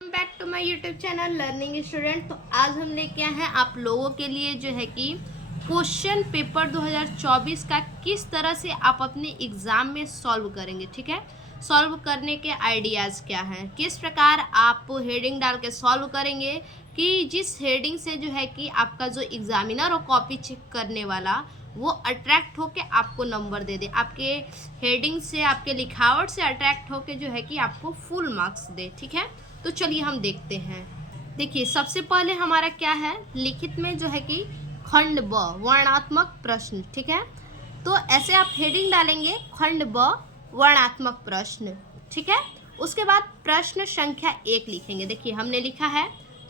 Back to my YouTube channel learning student. तो आज हम लेके आए हैं आप लोगों के लिए जो है कि क्वेश्चन पेपर 2024 का किस तरह से आप अपने एग्जाम में सॉल्व करेंगे। ठीक है, सॉल्व करने के आइडियाज़ क्या हैं, किस प्रकार आप हेडिंग डाल के सॉल्व करेंगे कि जिस हेडिंग से जो है कि आपका जो एग्जामिनर और कॉपी चेक करने वाला वो अट्रैक्ट होके आपको नंबर दे दे, आपके हेडिंग से आपके लिखावट से अट्रैक्ट होके जो है कि आपको फुल मार्क्स दे। ठीक है, तो चलिए हम देखते हैं। देखिए, सबसे पहले हमारा क्या है, लिखित में जो है कि खंड ब वर्णात्मक प्रश्न। ठीक है, तो ऐसे आप हेडिंग डालेंगे खंड ब वर्णात्मक प्रश्न। ठीक है, उसके बाद प्रश्न संख्या 1 लिखेंगे। देखिए हमने लिखा है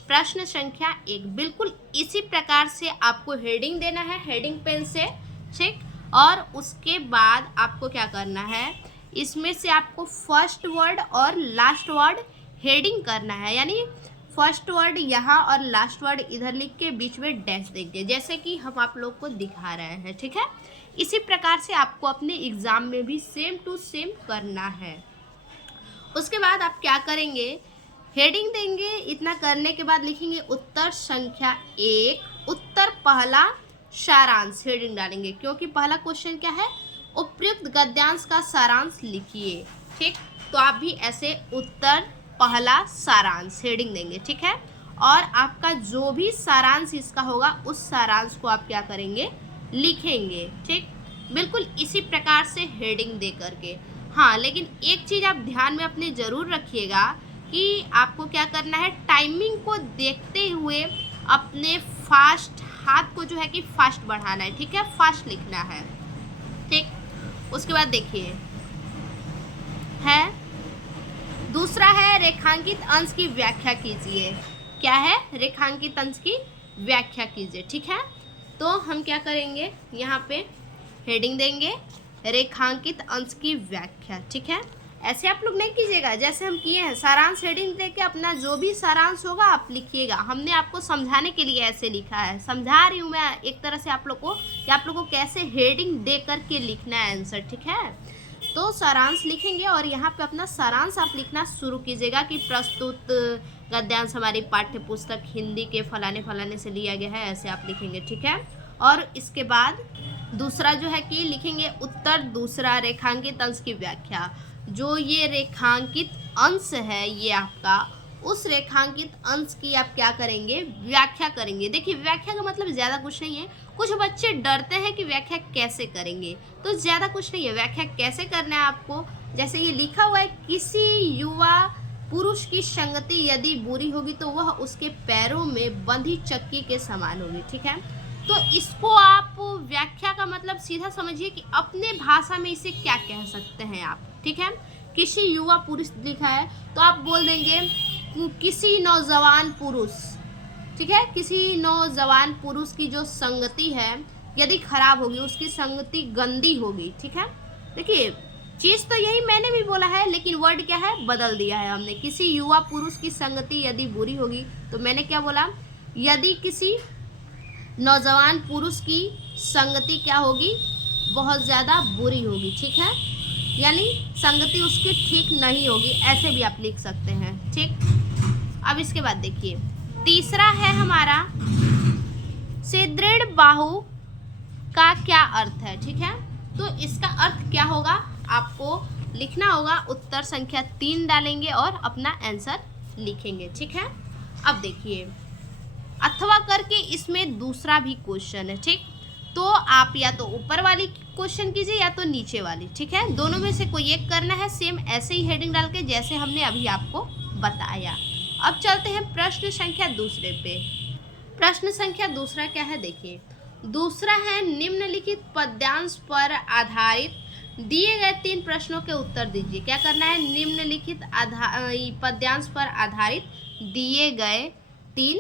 प्रश्न संख्या 1। बिल्कुल इसी प्रकार से आपको हेडिंग देना है, हेडिंग पेन से। ठीक, और उसके बाद आपको क्या करना है, इसमें से आपको फर्स्ट वर्ड और लास्ट वर्ड हेडिंग करना है, यानी फर्स्ट वर्ड यहाँ और लास्ट वर्ड इधर लिख के बीच में डैश देंगे, जैसे कि हम आप लोग को दिखा रहे हैं। ठीक है, इसी प्रकार से आपको अपने एग्जाम में भी सेम टू सेम करना है। उसके बाद आप क्या करेंगे, हेडिंग देंगे, इतना करने के बाद लिखेंगे उत्तर संख्या 1, उत्तर पहला सारांश हेडिंग डालेंगे, क्योंकि पहला क्वेश्चन क्या है, उपयुक्त गद्यांश का सारांश लिखिए। ठीक, तो आप भी ऐसे उत्तर पहला सारांश हेडिंग देंगे। ठीक है, और आपका जो भी सारांश इसका होगा उस सारांश को आप क्या करेंगे, लिखेंगे। ठीक, बिल्कुल इसी प्रकार से हेडिंग दे करके। हाँ, लेकिन एक चीज़ आप ध्यान में अपने ज़रूर रखिएगा कि आपको क्या करना है, टाइमिंग को देखते हुए अपने फास्ट हाथ को जो है कि फास्ट बढ़ाना है। ठीक है, फास्ट लिखना है। ठीक, उसके बाद देखिए है दूसरा है रेखांकित अंश की व्याख्या कीजिए। क्या है, रेखांकित अंश की व्याख्या कीजिए। ठीक है, तो हम क्या करेंगे, यहाँ पे हेडिंग देंगे रेखांकित अंश की व्याख्या। ठीक है, ऐसे आप लोग नहीं कीजिएगा जैसे हम किए हैं, सारांश हेडिंग देके अपना जो भी सारांश होगा आप लिखिएगा। हमने आपको समझाने के लिए ऐसे लिखा है, समझा रही हूँ मैं एक तरह से आप लोग को कि आप लोग को कैसे हेडिंग दे करके लिखना है आंसर। ठीक है, तो सारांश लिखेंगे और यहाँ पे अपना सारांश आप लिखना शुरू कीजिएगा कि प्रस्तुत गद्यांश हमारी पाठ्य पुस्तक हिंदी के फलाने फलाने से लिया गया है, ऐसे आप लिखेंगे। ठीक है, और इसके बाद दूसरा जो है कि लिखेंगे उत्तर दूसरा रेखांकित अंश की व्याख्या। जो ये रेखांकित अंश है ये आपका, उस रेखांकित अंश की आप क्या करेंगे, व्याख्या करेंगे। देखिए व्याख्या का मतलब ज़्यादा कुछ नहीं है, कुछ बच्चे डरते हैं कि व्याख्या कैसे करेंगे, तो ज़्यादा कुछ नहीं है। व्याख्या कैसे करना है आपको, जैसे ये लिखा हुआ है, किसी युवा पुरुष की संगति यदि बुरी होगी तो वह उसके पैरों में बंधी चक्की के समान होगी। ठीक है, तो इसको आप व्याख्या का मतलब सीधा समझिए कि अपने भाषा में इसे क्या कह सकते हैं आप। ठीक है, किसी युवा पुरुष लिखा है तो आप बोल देंगे किसी नौजवान पुरुष। ठीक है, किसी नौजवान पुरुष की जो संगति है यदि खराब होगी, उसकी संगति गंदी होगी। ठीक है, देखिए चीज़ तो यही मैंने भी बोला है, लेकिन वर्ड क्या है, बदल दिया है हमने। किसी युवा पुरुष की संगति यदि बुरी होगी, तो मैंने क्या बोला, यदि किसी नौजवान पुरुष की संगति क्या होगी, बहुत ज़्यादा बुरी होगी। ठीक है, यानी संगति उसकी ठीक नहीं होगी, ऐसे भी आप लिख सकते हैं। ठीक, अब इसके बाद देखिए तीसरा है हमारा सुदृढ़ बाहु का क्या अर्थ है। ठीक है, तो इसका अर्थ क्या होगा आपको लिखना होगा, उत्तर संख्या 3 डालेंगे और अपना आंसर लिखेंगे। ठीक है, अब देखिए अथवा करके इसमें दूसरा भी क्वेश्चन है। ठीक, तो आप या तो ऊपर वाली क्वेश्चन कीजिए या तो नीचे वाली। ठीक है, दोनों में से कोई एक करना है, सेम ऐसे ही हेडिंग डाल के जैसे हमने अभी आपको बताया। अब चलते हैं प्रश्न संख्या दूसरे पे। प्रश्न संख्या दूसरा क्या है, देखिए दूसरा है निम्नलिखित पद्यांश पर आधारित दिए गए 3 प्रश्नों के उत्तर दीजिए। क्या करना है, निम्नलिखित पद्यांश पर आधारित दिए गए 3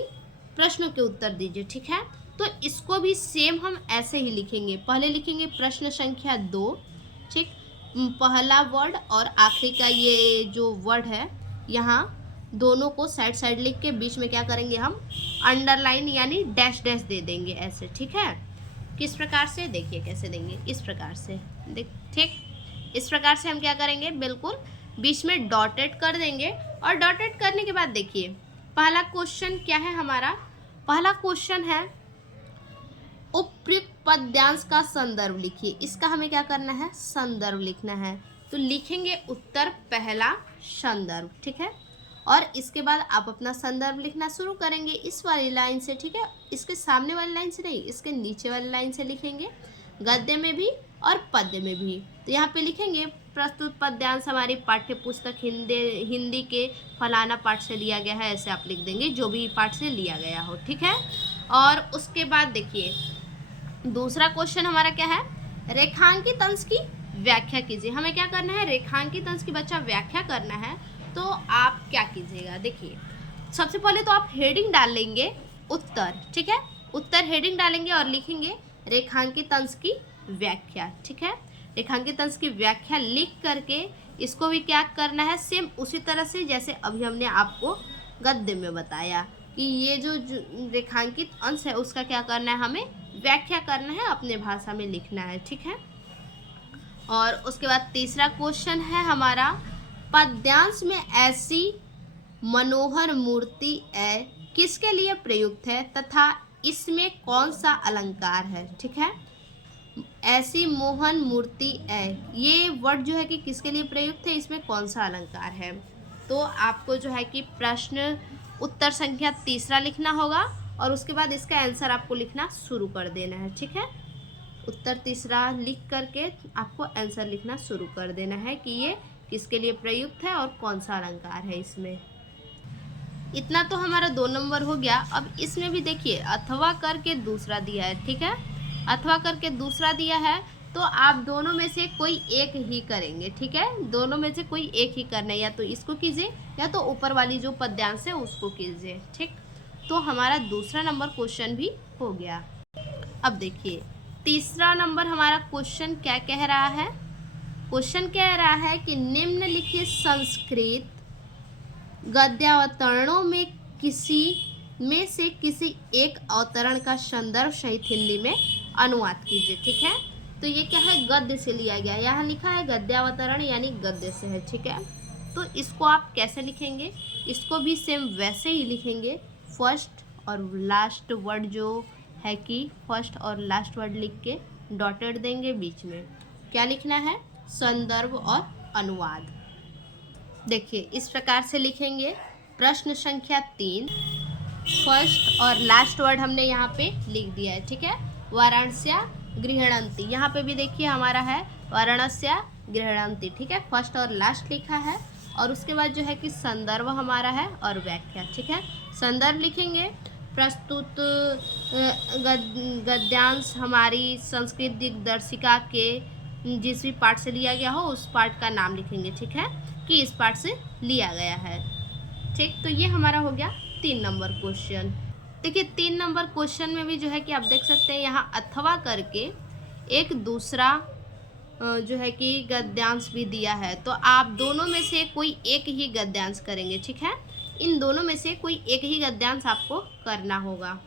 प्रश्नों के उत्तर दीजिए। ठीक है, तो इसको भी सेम हम ऐसे ही लिखेंगे। पहले लिखेंगे प्रश्न संख्या 2। ठीक, पहला वर्ड और आखिरी का ये जो वर्ड है, यहाँ दोनों को साइड साइड लिख के बीच में क्या करेंगे, हम अंडरलाइन यानी डैश डैश दे देंगे ऐसे। ठीक है, किस प्रकार से, देखिए कैसे देंगे, इस प्रकार से देख। ठीक, इस प्रकार से हम क्या करेंगे, बिल्कुल बीच में डॉटेड कर देंगे और डॉटेड करने के बाद देखिए पहला क्वेश्चन क्या है हमारा, पहला क्वेश्चन है उपयुक्त पद्यांश का संदर्भ लिखिए। इसका हमें क्या करना है, संदर्भ लिखना है। तो लिखेंगे उत्तर पहला संदर्भ, ठीक है। और इसके बाद आप अपना संदर्भ लिखना शुरू करेंगे इस वाली लाइन से, ठीक है। इसके सामने वाली लाइन से नहीं, इसके नीचे वाली लाइन से लिखेंगे, गद्य में भी और पद्य में भी। तो यहाँ पे लिखेंगे प्रस्तुत पद्यांश हमारी पाठ्य पुस्तक हिंदी के फलाना पाठ से लिया गया है, ऐसे आप लिख देंगे जो भी पाठ से लिया गया हो, ठीक है। और उसके बाद देखिए दूसरा क्वेश्चन हमारा क्या है, रेखांकित अंश की व्याख्या कीजिए। हमें क्या करना है, रेखांकित अंश की बच्चा व्याख्या करना है। तो आप क्या कीजिएगा, देखिए सबसे पहले तो आप हेडिंग डाल लेंगे उत्तर, ठीक है। उत्तर हेडिंग डालेंगे और लिखेंगे रेखांकित अंश की व्याख्या, ठीक है। रेखांकित अंश की व्याख्या लिख करके इसको भी क्या करना है, सेम उसी तरह से जैसे अभी हमने आपको गद्य में बताया कि ये जो रेखांकित अंश है उसका क्या करना है, हमें व्याख्या करना है, अपने भाषा में लिखना है, ठीक है। और उसके बाद तीसरा क्वेश्चन है हमारा, पद्यांश में ऐसी मनोहर मूर्ति किसके लिए प्रयुक्त है तथा इसमें कौन सा अलंकार है, ठीक है। ऐसी मोहन मूर्ति ये वर्ड जो है कि किसके लिए प्रयुक्त है, इसमें कौन सा अलंकार है। तो आपको जो है कि प्रश्न उत्तर संख्या तीसरा लिखना होगा और उसके बाद इसका आंसर आपको लिखना शुरू कर देना है, ठीक है। उत्तर तीसरा लिख करके आपको आंसर लिखना शुरू कर देना है कि ये किसके लिए प्रयुक्त है और कौन सा अलंकार है इसमें। इतना तो हमारा 2 नंबर हो गया। अब इसमें भी देखिए अथवा करके दूसरा दिया है, ठीक है। अथवा करके दूसरा दिया है तो आप दोनों में से कोई एक ही करेंगे, ठीक है। दोनों में से कोई एक ही करना है, या तो इसको कीजिए या तो ऊपर वाली जो पद्यांश है उसको कीजिए, ठीक। तो हमारा दूसरा नंबर क्वेश्चन भी हो गया। अब देखिए तीसरा नंबर हमारा क्वेश्चन क्या कह रहा है, क्वेश्चन कह रहा है कि निम्नलिखित संस्कृत गद्यावतरणों में से किसी एक अवतरण का संदर्भ सहित हिंदी में अनुवाद कीजिए, ठीक है। तो ये क्या है, गद्य से लिया गया, यहाँ लिखा है गद्यावतरण यानी गद्य से है, ठीक है। तो इसको आप कैसे लिखेंगे, इसको भी सेम वैसे ही लिखेंगे। फर्स्ट और लास्ट वर्ड जो है कि फर्स्ट और लास्ट वर्ड लिख के डॉटेड देंगे, बीच में क्या लिखना है, संदर्भ और अनुवाद। देखिए इस प्रकार से लिखेंगे। प्रश्न संख्या 3, फर्स्ट और लास्ट वर्ड हमने यहाँ पे लिख दिया है, ठीक है। वाराणस्या गृहणंती, यहाँ पे भी देखिए हमारा है वाराणस्या गृहणंती, ठीक है। फर्स्ट और लास्ट लिखा है और उसके बाद जो है कि संदर्भ हमारा है और व्याख्या, ठीक है। संदर्भ लिखेंगे प्रस्तुत गद्यांश हमारी संस्कृत दिग्दर्शिका के जिस भी पाठ से लिया गया हो उस पाठ का नाम लिखेंगे, ठीक है, कि इस पाठ से लिया गया है, ठीक। तो ये हमारा हो गया 3 नंबर क्वेश्चन। देखिए 3 नंबर क्वेश्चन में भी जो है कि आप देख सकते हैं यहाँ अथवा करके एक दूसरा जो है कि गद्यांश भी दिया है। तो आप दोनों में से कोई एक ही गद्यांश करेंगे, ठीक है। इन दोनों में से कोई एक ही गद्यांश आपको करना होगा।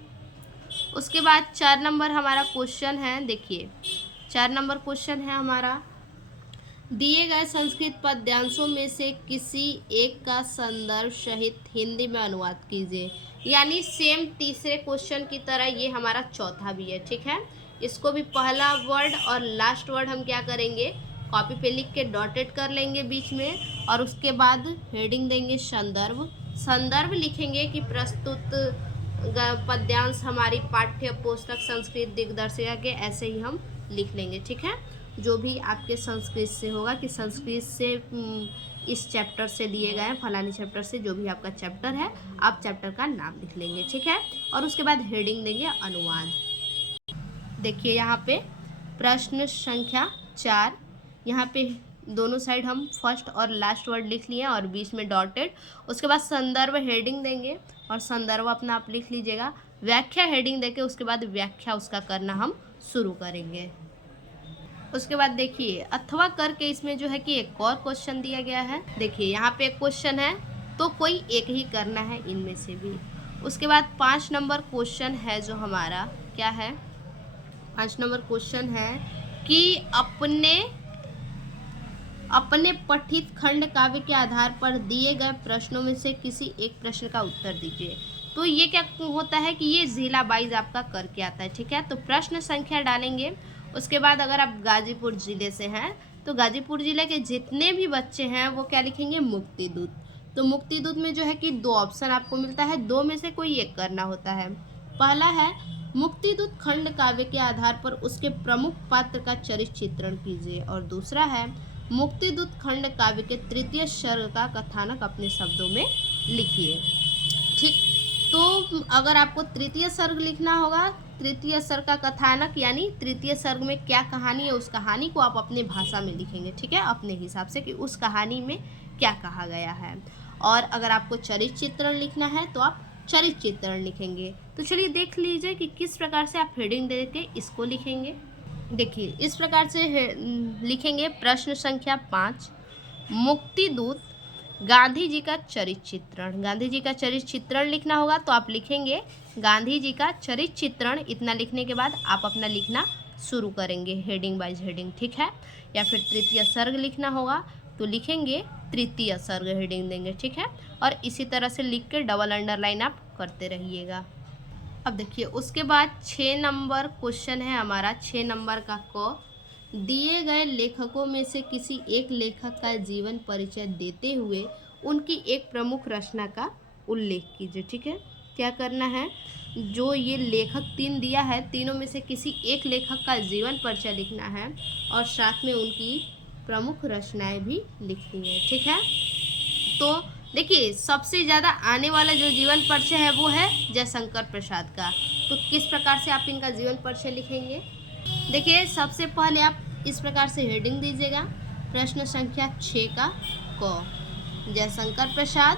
उसके बाद 4 नंबर हमारा क्वेश्चन है, देखिए 4 नंबर क्वेश्चन है हमारा, दिए गए संस्कृत पद्यांशों में से किसी एक का संदर्भ सहित हिंदी में अनुवाद कीजिए। यानी सेम तीसरे क्वेश्चन की तरह ये हमारा चौथा भी है, ठीक है। इसको भी पहला वर्ड और लास्ट वर्ड हम क्या करेंगे, कॉपी पे लिख के डॉटेड कर लेंगे बीच में और उसके बाद हेडिंग देंगे संदर्भ। संदर्भ लिखेंगे कि प्रस्तुत पद्यांश हमारी पाठ्य पुस्तक संस्कृत दिग्दर्शिका के, ऐसे ही हम लिख लेंगे, ठीक है। जो भी आपके संस्कृत से होगा कि संस्कृत से इस चैप्टर से लिए गए हैं, फलाने चैप्टर से, जो भी आपका चैप्टर है आप चैप्टर का नाम लिख लेंगे, ठीक है। और उसके बाद हेडिंग देंगे अनुवाद। देखिए यहाँ पे प्रश्न संख्या 4, यहाँ पे दोनों साइड हम फर्स्ट और लास्ट वर्ड लिख लिए और बीच में डॉटेड। उसके बाद संदर्भ हेडिंग देंगे और संदर्भ अपना आप लिख लीजिएगा। व्याख्या हेडिंग देके उसके बाद व्याख्या उसका करना हम शुरू करेंगे। उसके बाद देखिए अथवा करके इसमें जो है कि एक और क्वेश्चन दिया गया है। देखिए यहाँ पे एक क्वेश्चन है तो कोई एक ही करना है इनमें से भी। उसके बाद 5 नंबर क्वेश्चन है जो हमारा क्या है, 5 नंबर क्वेश्चन है कि अपने पठित खंड काव्य के आधार पर दिए गए प्रश्नों में से किसी एक प्रश्न का उत्तर दीजिए। तो ये क्या होता है कि ये जिला वाइज आपका करके आता है, ठीक है। तो प्रश्न संख्या डालेंगे, उसके बाद अगर आप गाजीपुर जिले से हैं तो गाजीपुर जिले के जितने भी बच्चे हैं वो क्या लिखेंगे, मुक्तिदूत। तो मुक्तिदूत में जो है कि 2 ऑप्शन आपको मिलता है, 2 में से कोई एक करना होता है। पहला है मुक्तिदूत खंड काव्य के आधार पर उसके प्रमुख पात्र का चरित्र चित्रण कीजिए, और दूसरा है मुक्तिदूत खंड काव्य के तृतीय सर्ग का कथानक अपने शब्दों में लिखिए। ठीक, तो अगर आपको तृतीय सर्ग लिखना होगा, तृतीय सर्ग का कथानक यानी तृतीय सर्ग में क्या कहानी है, उस कहानी को आप अपने भाषा में लिखेंगे, ठीक है, अपने हिसाब से कि उस कहानी में क्या कहा गया है। और अगर आपको चरित्र चित्रण लिखना है तो आप चरित्र चित्रण लिखेंगे। तो चलिए देख लीजिए कि किस प्रकार से आप हेडिंग दे के इसको लिखेंगे। देखिए इस प्रकार से लिखेंगे। प्रश्न संख्या 5, मुक्तिदूत गांधी जी का चरित्र चित्रण। गांधी जी का चरित्र चित्रण लिखना होगा तो आप लिखेंगे गांधी जी का चरित्र चित्रण। इतना लिखने के बाद आप अपना लिखना शुरू करेंगे हेडिंग वाइज हेडिंग, ठीक है। या फिर तृतीय सर्ग लिखना होगा तो लिखेंगे तृतीय सर्ग हेडिंग देंगे, ठीक है। और इसी तरह से लिख के डबल अंडरलाइन आप करते रहिएगा। अब देखिए उसके बाद 6 नंबर क्वेश्चन है हमारा, 6 नंबर का क। दिए गए लेखकों में से किसी एक लेखक का जीवन परिचय देते हुए उनकी एक प्रमुख रचना का उल्लेख कीजिए, ठीक है। क्या करना है, जो ये लेखक 3 दिया है, तीनों में से किसी एक लेखक का जीवन परिचय लिखना है और साथ में उनकी प्रमुख रचनाएं भी लिखनी है, ठीक है। तो देखिए सबसे ज़्यादा आने वाला जो जीवन परिचय है वो है जयशंकर प्रसाद का। तो किस प्रकार से आप इनका जीवन परिचय लिखेंगे, देखिए सबसे पहले आप इस प्रकार से हेडिंग दीजिएगा। प्रश्न संख्या 6 का क, जयशंकर प्रसाद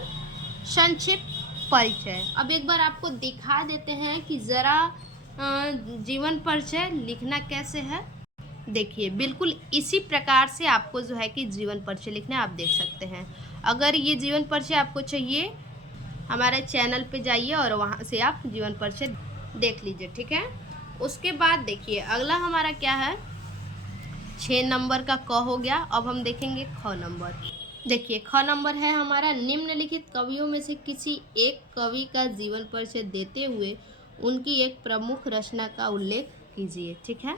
संक्षिप्त परिचय। अब एक बार आपको दिखा देते हैं कि ज़रा जीवन परिचय लिखना कैसे है। देखिए बिल्कुल इसी प्रकार से आपको जो है कि जीवन परिचय लिखना है, आप देख सकते हैं। अगर ये जीवन परिचय आपको चाहिए हमारे चैनल पे जाइए और वहाँ से आप जीवन परिचय देख लीजिए, ठीक है। उसके बाद देखिए अगला हमारा क्या है, 6 नंबर का क हो गया। अब हम देखेंगे ख नंबर। देखिए ख नंबर है हमारा, निम्नलिखित कवियों में से किसी एक कवि का जीवन परिचय देते हुए उनकी एक प्रमुख रचना का उल्लेख कीजिए, ठीक है।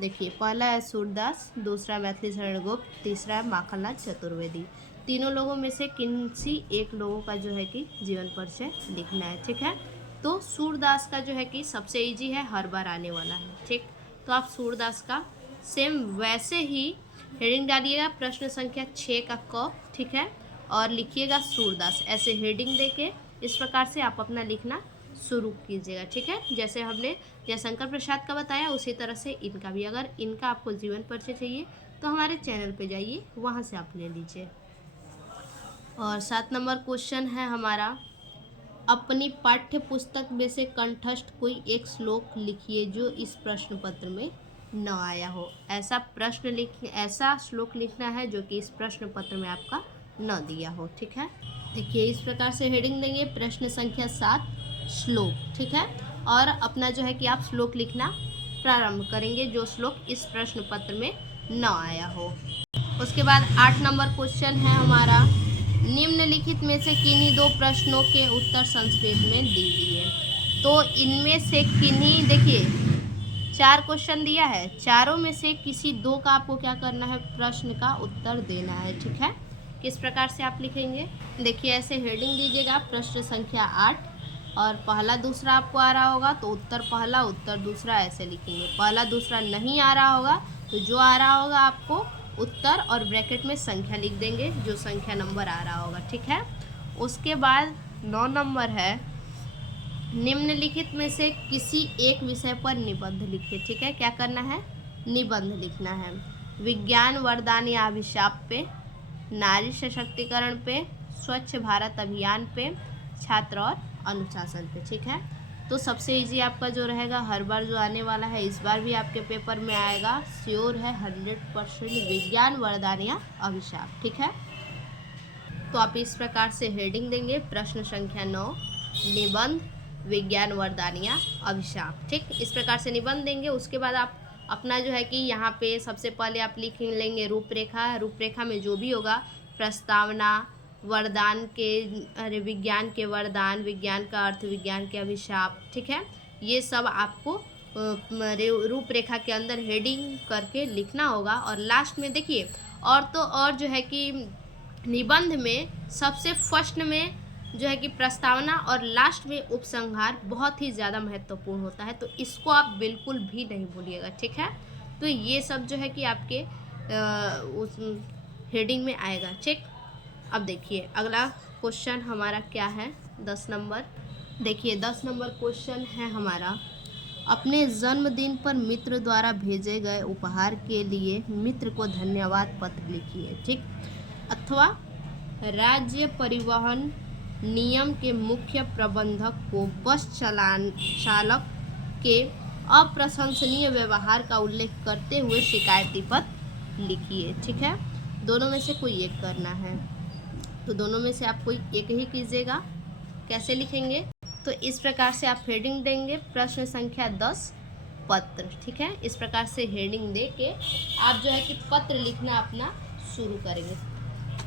देखिए पहला है सूरदास, दूसरा मैथिली शरण गुप्त, तीसरा है माखनलाल चतुर्वेदी। तीनों लोगों में से किसी एक लोगों का जो है कि जीवन परिचय लिखना है, ठीक है। तो सूरदास का जो है कि सबसे इजी है, हर बार आने वाला है, ठीक। तो आप सूरदास का सेम वैसे ही हेडिंग डालिएगा, प्रश्न संख्या 6 का क, ठीक है, और लिखिएगा सूरदास। ऐसे हेडिंग देके इस प्रकार से आप अपना लिखना शुरू कीजिएगा, ठीक है। जैसे हमने जयशंकर प्रसाद का बताया उसी तरह से इनका भी। अगर इनका आपको जीवन परिचय चाहिए तो हमारे चैनल पे जाइए, वहाँ से आप ले लीजिए। और 7 नंबर क्वेश्चन है हमारा, अपनी पाठ्य पुस्तक में से कंठस्थ कोई एक श्लोक लिखिए जो इस प्रश्न पत्र में न आया हो। ऐसा श्लोक लिखना है जो कि इस प्रश्न पत्र में आपका न दिया हो, ठीक है। देखिए इस प्रकार से हेडिंग देंगे, प्रश्न संख्या 7 श्लोक, ठीक है। और अपना जो है कि आप श्लोक लिखना प्रारंभ करेंगे जो श्लोक इस प्रश्न पत्र में न आया हो। उसके बाद 8 नंबर क्वेश्चन है हमारा, निम्नलिखित में से किन्हीं 2 प्रश्नों के उत्तर संस्कृत में दीजिए। तो इनमें से किन्हीं, देखिए 4 क्वेश्चन दिया है, चारों में से किसी 2 का आपको क्या करना है, प्रश्न का उत्तर देना है, ठीक है। किस प्रकार से आप लिखेंगे, देखिए ऐसे हेडिंग दीजिएगा, प्रश्न संख्या 8, और पहला दूसरा आपको आ रहा होगा तो उत्तर पहला उत्तर दूसरा ऐसे लिखेंगे। पहला दूसरा नहीं आ रहा होगा तो जो आ रहा होगा आपको उत्तर और ब्रैकेट में संख्या लिख देंगे, जो संख्या नंबर आ रहा होगा, ठीक है। उसके बाद 9 नंबर है, निम्नलिखित में से किसी एक विषय पर निबंध लिखिए, ठीक है। क्या करना है, निबंध लिखना है। विज्ञान वरदान या अभिशाप पे, नारी सशक्तिकरण पे, स्वच्छ भारत अभियान पे, छात्र और अनुशासन पे, ठीक है। तो सबसे इजी आपका जो रहेगा, हर बार जो आने वाला है इस बार भी आपके पेपर में आएगा, श्योर है 100%, विज्ञान वरदान या अभिशाप, ठीक है। तो आप इस प्रकार से हेडिंग देंगे, प्रश्न संख्या 9 निबंध विज्ञान वरदान या अभिशाप, ठीक। इस प्रकार से निबंध देंगे। उसके बाद आप अपना जो है कि यहाँ पे सबसे पहले आप लिख लेंगे रूपरेखा। रूपरेखा में जो भी होगा, प्रस्तावना, वरदान के, अरे विज्ञान के वरदान, विज्ञान का अर्थ, विज्ञान के अभिशाप, ठीक है, ये सब आपको रूपरेखा के अंदर हेडिंग करके लिखना होगा। और लास्ट में देखिए, और तो और जो है कि निबंध में सबसे फर्स्ट में जो है कि प्रस्तावना और लास्ट में उपसंहार बहुत ही ज़्यादा महत्वपूर्ण होता है, तो इसको आप बिल्कुल भी नहीं भूलिएगा, ठीक है। तो ये सब जो है कि आपके उस हेडिंग में आएगा, ठीक। अब देखिए अगला क्वेश्चन हमारा क्या है, 10 नंबर। देखिए 10 नंबर क्वेश्चन है हमारा, अपने जन्मदिन पर मित्र द्वारा भेजे गए उपहार के लिए मित्र को धन्यवाद पत्र लिखिए, ठीक। अथवा राज्य परिवहन नियम के मुख्य प्रबंधक को बस चालक के अप्रशंसनीय व्यवहार का उल्लेख करते हुए शिकायती पत्र लिखिए, ठीक है। दोनों में से कोई एक करना है, तो दोनों में से आप कोई एक ही कीजिएगा। कैसे लिखेंगे, तो इस प्रकार से आप हेडिंग देंगे, प्रश्न संख्या 10 पत्र, ठीक है। इस प्रकार से हेडिंग दे के आप जो है कि पत्र लिखना अपना शुरू करेंगे।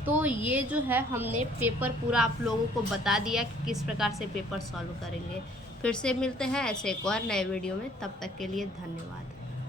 तो ये जो है हमने पेपर पूरा आप लोगों को बता दिया कि किस प्रकार से पेपर सॉल्व करेंगे। फिर से मिलते हैं ऐसे एक और नए वीडियो में, तब तक के लिए धन्यवाद।